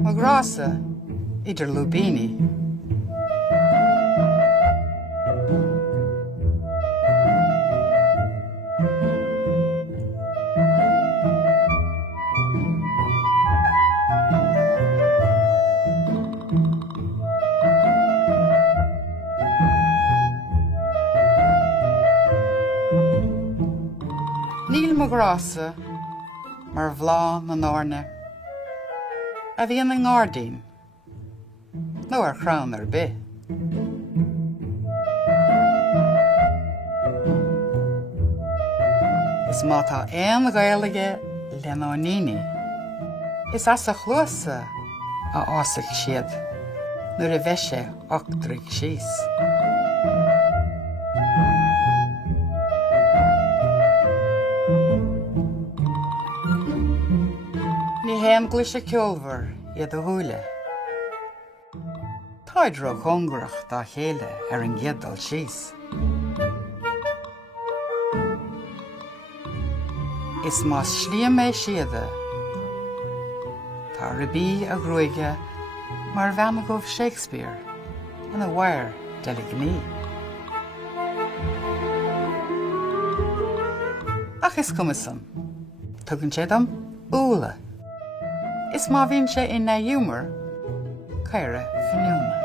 Ghrá-sa, Idir Lúibíní. Níl mo Ghrá-sa mar bhlá na nárne, a bhí an ngárdín, nó ar chrán ar bith. Is má tá aon Ghaeilge leanóníní, is as a chluasa a ásaigh siad nuair a bheith sé 8 síos. Ní héan gluise ceolmhar iad a thuaile. Táid rug hongrach dá chéile ar an gcéadal síos. Is más slíam é siada, tá ribí a ghruaige mar bheanna gomh Shakespeare ina bhair de gní. Ach is cumasan, tugann sé dom úla. Is má bhíonn sé ina humor, caire finiúna.